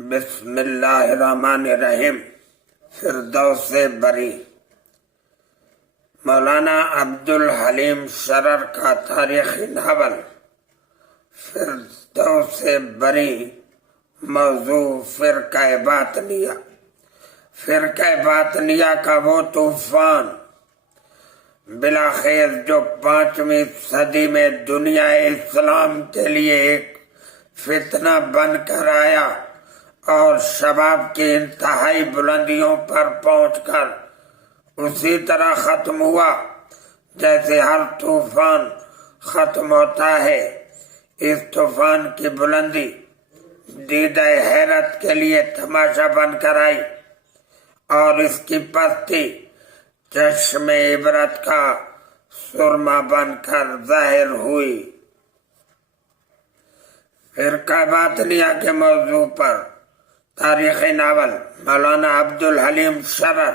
بسم اللہ الرحمن الرحیم۔ فردوس بری، مولانا عبدالحلیم شرر کا تاریخی ناول فردوس بری۔ موضوع فرقہ باطنیہ۔ فرقہ باطنیہ کا وہ طوفان بلاخیز جو 5ویں صدی میں دنیا اسلام کے لیے ایک فتنہ بن کر آیا اور شباب کی انتہائی بلندیوں پر پہنچ کر اسی طرح ختم ہوا جیسے ہر طوفان ختم ہوتا ہے۔ اس طوفان کی بلندی دیدہ حیرت کے لیے تماشا بن کر آئی اور اس کی پستی چشم عبرت کا سرما بن کر ظاہر ہوئی۔ فرقہ باطنیہ کے موضوع پر تاریخی ناول مولانا عبدالحلیم شرر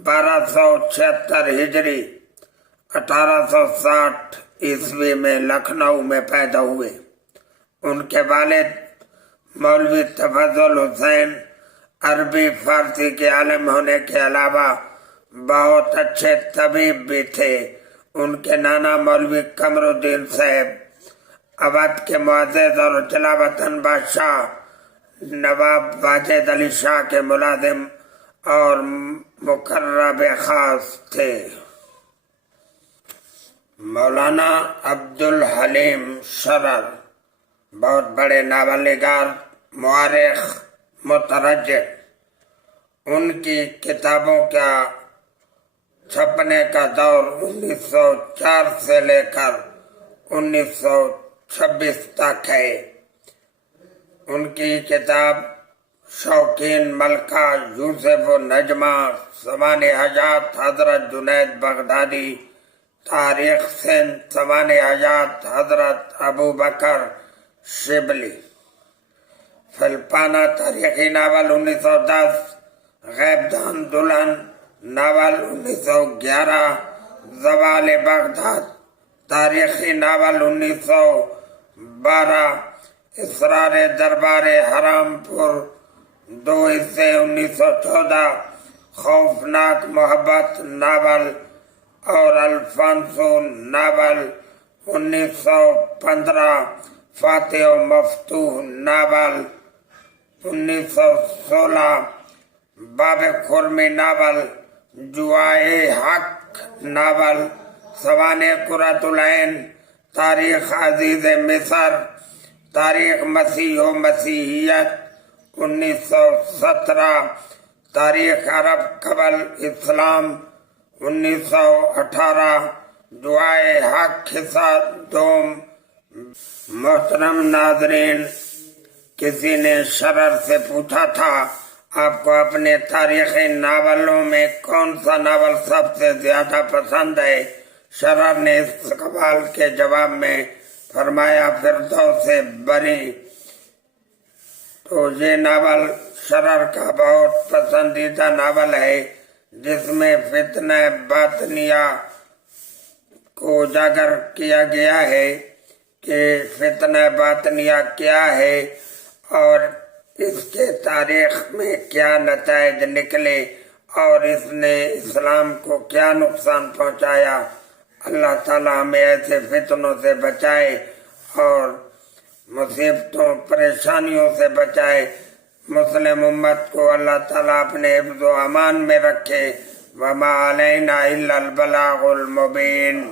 1276 ہجری 1860 عیسوی میں لکھنؤ میں پیدا ہوئے۔ ان کے والد مولوی تفضل حسین عربی فارسی کے عالم ہونے کے علاوہ بہت اچھے طبیب بھی تھے۔ ان کے نانا مولوی قمر الدین صاحب اودھ کے معزز اور اجلا وطن بادشاہ نواب واجد علی شاہ کے ملازم اور مقرب خاص تھے۔ مولانا عبدالحلیم شرر بہت بڑے ناول نگار، مورخ، مترجم۔ ان کی کتابوں کا چھپنے کا دور 1904 سے لے کر 1926 تک ہے۔ ان کی کتاب شوکین ملکہ یوسف نجمہ، سوانح حیات حضرت جنید بغدادی، تاریخ سندھ، سوانح حیات حضرت ابو بکر شبلی، فلپانا تاریخی ناول 1910، غیب دان دلہن ناول 1911، زوال بغداد تاریخی ناول 1912، اسرار دربار حرام پور 2 حصے 1914، خوفناک محبت ناول اور الفانسو ناول 1915، فاتح و مفتوح ناول 1916، باب خرمی ناول، جوائے حق ناول، سوانح قرۃ العین، تاریخ عزیز مصر، تاریخ مسیح و مسیحیت 1917، تاریخ عرب قبل اسلام 1918، دعائے حق حصہ دوم۔ محترم ناظرین، کسی نے شرر سے پوچھا تھا آپ کو اپنے تاریخی ناولوں میں کون سا ناول سب سے زیادہ پسند ہے؟ شرر نے اس سوال کے جواب میں فرمایا فردوس بری۔ تو یہ ناول شرر کا بہت پسندیدہ ناول ہے، جس میں فتنہ باطنیہ کو اجاگر کیا گیا ہے کہ فتنہ باطنیہ کیا ہے اور اس کے تاریخ میں کیا نتائج نکلے اور اس نے اسلام کو کیا نقصان پہنچایا۔ اللہ تعالیٰ ہمیں ایسے فتنوں سے بچائے اور مصیبتوں پریشانیوں سے بچائے۔ مسلم امت کو اللہ تعالیٰ اپنے حفظ و امان میں رکھے۔ وما علینا الا البلاغ المبین۔